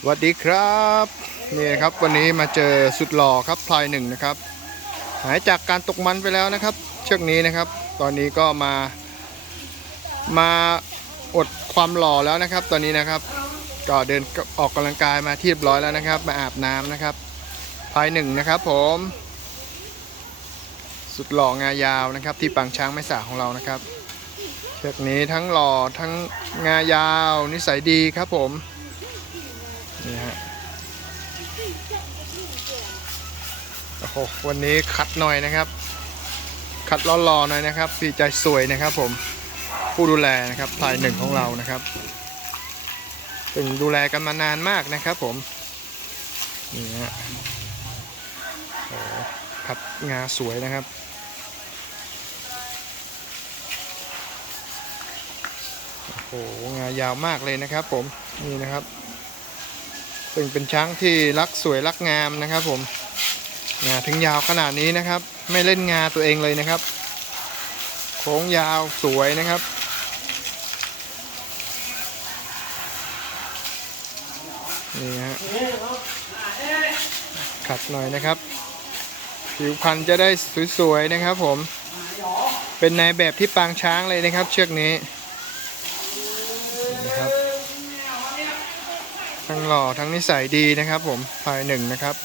สวัสดีครับนี่ครับวันนี้มาเจอสุดหล่อครับพลายหนึ่งนะครับ หายจากการตกมันไปแล้วนะครับ เชือกนี้นะครับ ตอนนี้ก็มามาอดความหล่อแล้วนะครับ ตอนนี้นะครับ ก็เดินออกกำลังกายมาที่เรียบร้อยแล้วนะครับ มาอาบน้ำนะครับพลายหนึ่งนะครับ ผม สุดหล่องายาวนะครับ ที่ปางช้างแม่สาของเรานะครับ ชือกนี้ทั้งหล่อทั้งงายาวนิสัยดีครับผม นี่ฮะโอ้โหวันนี้คัดหน่อยนะครับ คัดรอๆหน่อยนะครับสีใจสวยนะครับผมผู้ดูแลนะครับพลายหนึ่งของเรานะครับถึงดูแลกันมานานมากนะครับผมนี่ฮะโอ้คัดงาสวยนะครับ โอ้โหงายาวมากเลยนะครับ ผมนี่นะครับซึ่งเป็นช้างที่รักสวยรักงามนะครับ ผมงาถึงยาวขนาดนี้นะครับ ไม่เล่นงาตัวเองเลยนะครับ โค้งยาวสวยนะครับนี่ฮะขัดหน่อยนะครับ ผิวพรรณจะได้สวยๆนะครับ ผม เป็นนายแบบที่ปางช้างเลยนะครับ เชือกนี้ นะครับ ทั้งหล่อทั้งนิสัยดีนะครับ ผมภายหนึ่งนะครับ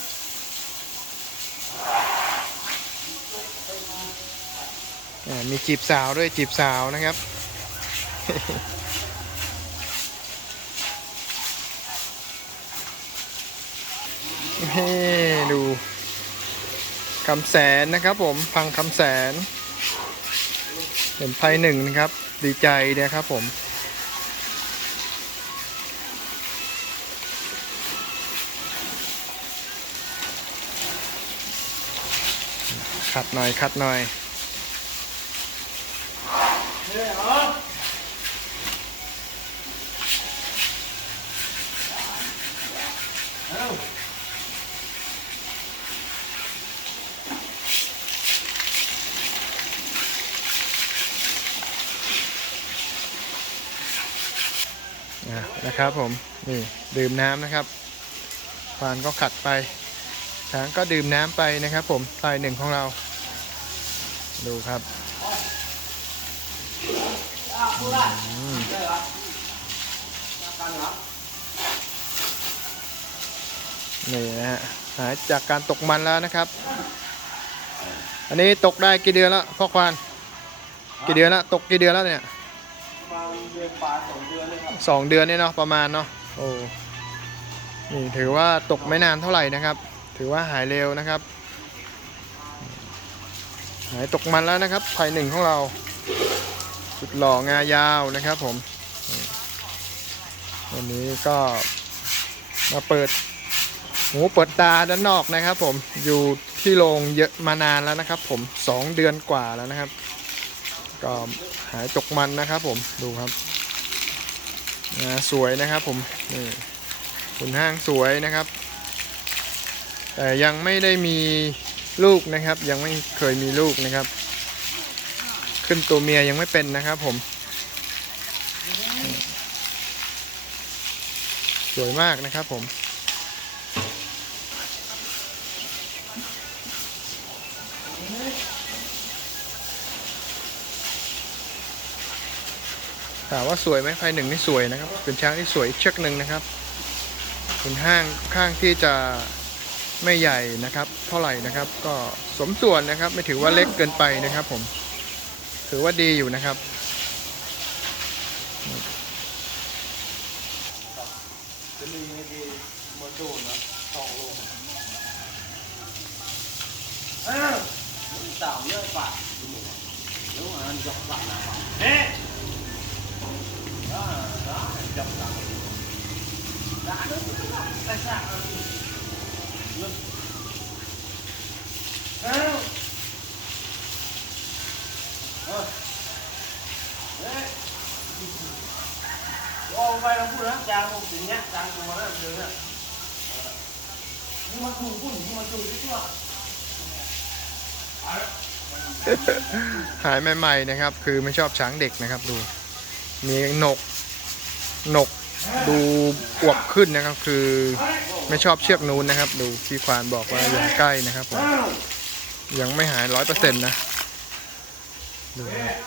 มีจีบสาวด้วยจีบสาวนะครับเฮ้ดูคำแสนนะครับผมพังคำแสนเห็นไพ่หนึ่งนะครับ ดีใจนะครับผม ขัดหน่อยขัดหน่อยนะครับผม นี่ ดื่มน้ำนะครับฟานก็ขัดไป ช้างก็ดื่มน้ำไปนะครับ ผมลายหนึ่งของเรา ดูครับนี่นะฮะหายจากการตกมันแล้วนะครับ อันนี้ตกได้กี่เดือนแล้วพ่อควานกี่เดือนแล้วตกกี่เดือนแล้วเนี่ยสองเดือนเลยครับสองเดือนเนี่ยเนาะประมาณเนาะโอ้นี่ถือว่าตกไม่นานเท่าไหร่นะครับ ถือว่าหายเร็วนะครับ หายตกมันแล้วนะครับภายหนึ่งของเราสุดหล่องายาวนะครับผม วันนี้ก็มาเปิดหูเปิดตาด้านนอกนะครับ ผมอยู่ที่โรงเยอะมานานแล้วนะครับ ผมสองเดือนกว่าแล้วนะครับ ก็หายตกมันนะครับ ผมดูครับสวยนะครับผมนี่ขุนห้างสวยนะครับ แต่ยังไม่ได้มีลูกนะครับ ยังไม่เคยมีลูกนะครับ ขึ้นตัวเมียยังไม่เป็นนะครับผม สวยมากนะครับผมถามว่าสวยไหมภายหนึ่งนี่สวยนะครับ เป็นช้างที่สวยเชือกหนึ่งนะครับเป็นห้างข้างที่จะ ไม่ใหญ่นะครับ เท่าไหร่นะครับ ก็สมส่วนนะครับ ไม่ถือว่าเล็กเกินไปนะครับ ผม ถือว่าดีอยู่นะครับจะมีเมื่อกี้มันโดนนะสองโลอ้าวต่าวเยอะปะดูหมูรู้อ่านจับปะนะเฮ้ đó đó จับปะ đã đó tại sao Lực. Sao? Ờ. Đấy. Ô, vai nó พูดนะจางผมอย่างเงี้ ยจางตัวนะเดี๋ยวนี่ยนี่มันถูกพูดนี่มันถูกที่หายใหม่ๆนะครับ คือไม่ชอบช้างเด็กนะครับดู มีหนกหนกดูอวบขึ้นนะครับ คือ ไม่ชอบเชือกนู้นนะครับ ดูพี่ควานบอกว่าอย่าใกล้นะครับผมยังไม่หายร้อยเปอร์เซ็นต์นะดูนะ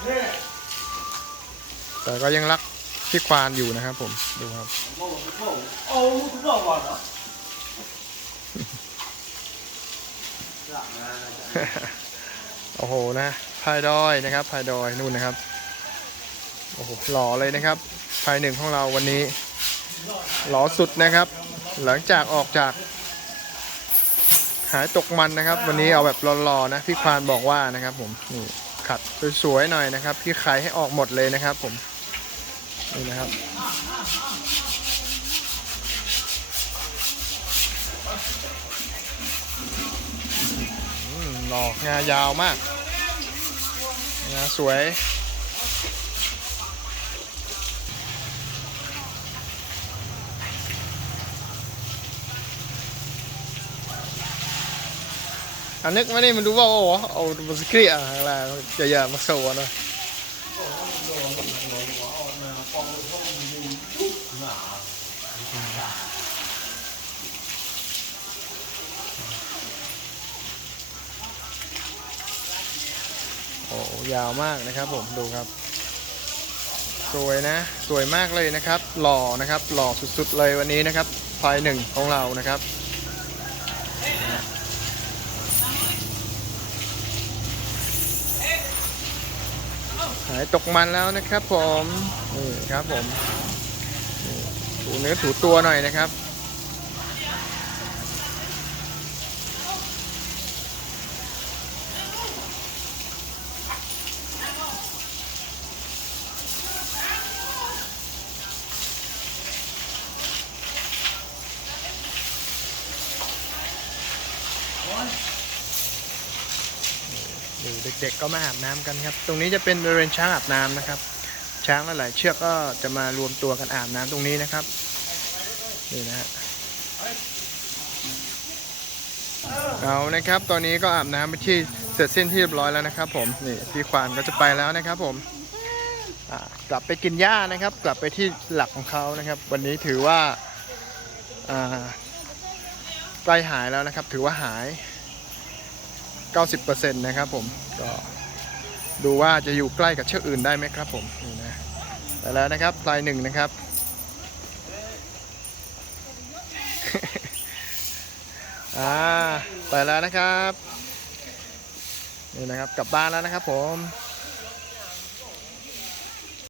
แต่ก็ยังรักพี่ควานอยู่นะครับผมดูครับโอ้โหนะพายดอยนะครับพายดอยนู่นนะครับโอ้โหหล่อเลยนะครับพายหนึ่งของเราวันนี้ หล่อสุดนะครับ หลังจากออกจาก หายตกมันนะครับ วันนี้เอาแบบหล่อๆนะพี่ควานบอกว่านะครับผมนี่ขัดสวยๆหน่อยนะครับพี่ไขให้ออกหมดเลยนะครับผมนี่นะครับหลอกงายาวมากงาสวย อันนึกมานี่มันดูว่าโอ้โหเอามาสกรีอะไรจะอย่ามาโซ่นะโอ้ยาวมากนะครับผมดูครับ สวยนะ สวยมากเลยนะครับ หล่อนะครับ หล่อสุดๆเลยวันนี้นะครับไฟหนึ่งของเรานะครับายตกมันแล้วนะครับผมนี่ครับผมถูเนื้อถูตัวหน่อยนะครับ ดูเด็กๆก็มาอาบน้ำกันครับ ตรงนี้จะเป็นบริเวณช้างอาบน้ำนะครับ ช้างหลายๆเชือกก็จะมารวมตัวกันอาบน้ำตรงนี้นะครับนี่นะฮะเอานะครับ ตอนนี้ก็อาบน้ำไปที่เสร็จสิ้นที่เรียบร้อยแล้วนะครับ ผมนี่พี่ควานก็จะไปแล้วนะครับ ผมกลับไปกินหญ้านะครับ กลับไปที่หลักของเขานะครับ วันนี้ถือว่าอ่าใกล้หายแล้วนะครับ ถือว่าหาย 90%นะครับผม ก็ดูว่าจะอยู่ใกล้กับเชือกอื่นได้ไหมครับผมนี่นะไปแล้วนะครับพลายหนึ่งนะครับ อ่าไปแล้วนะครับ นี่นะครับกลับบ้านแล้วนะครับผม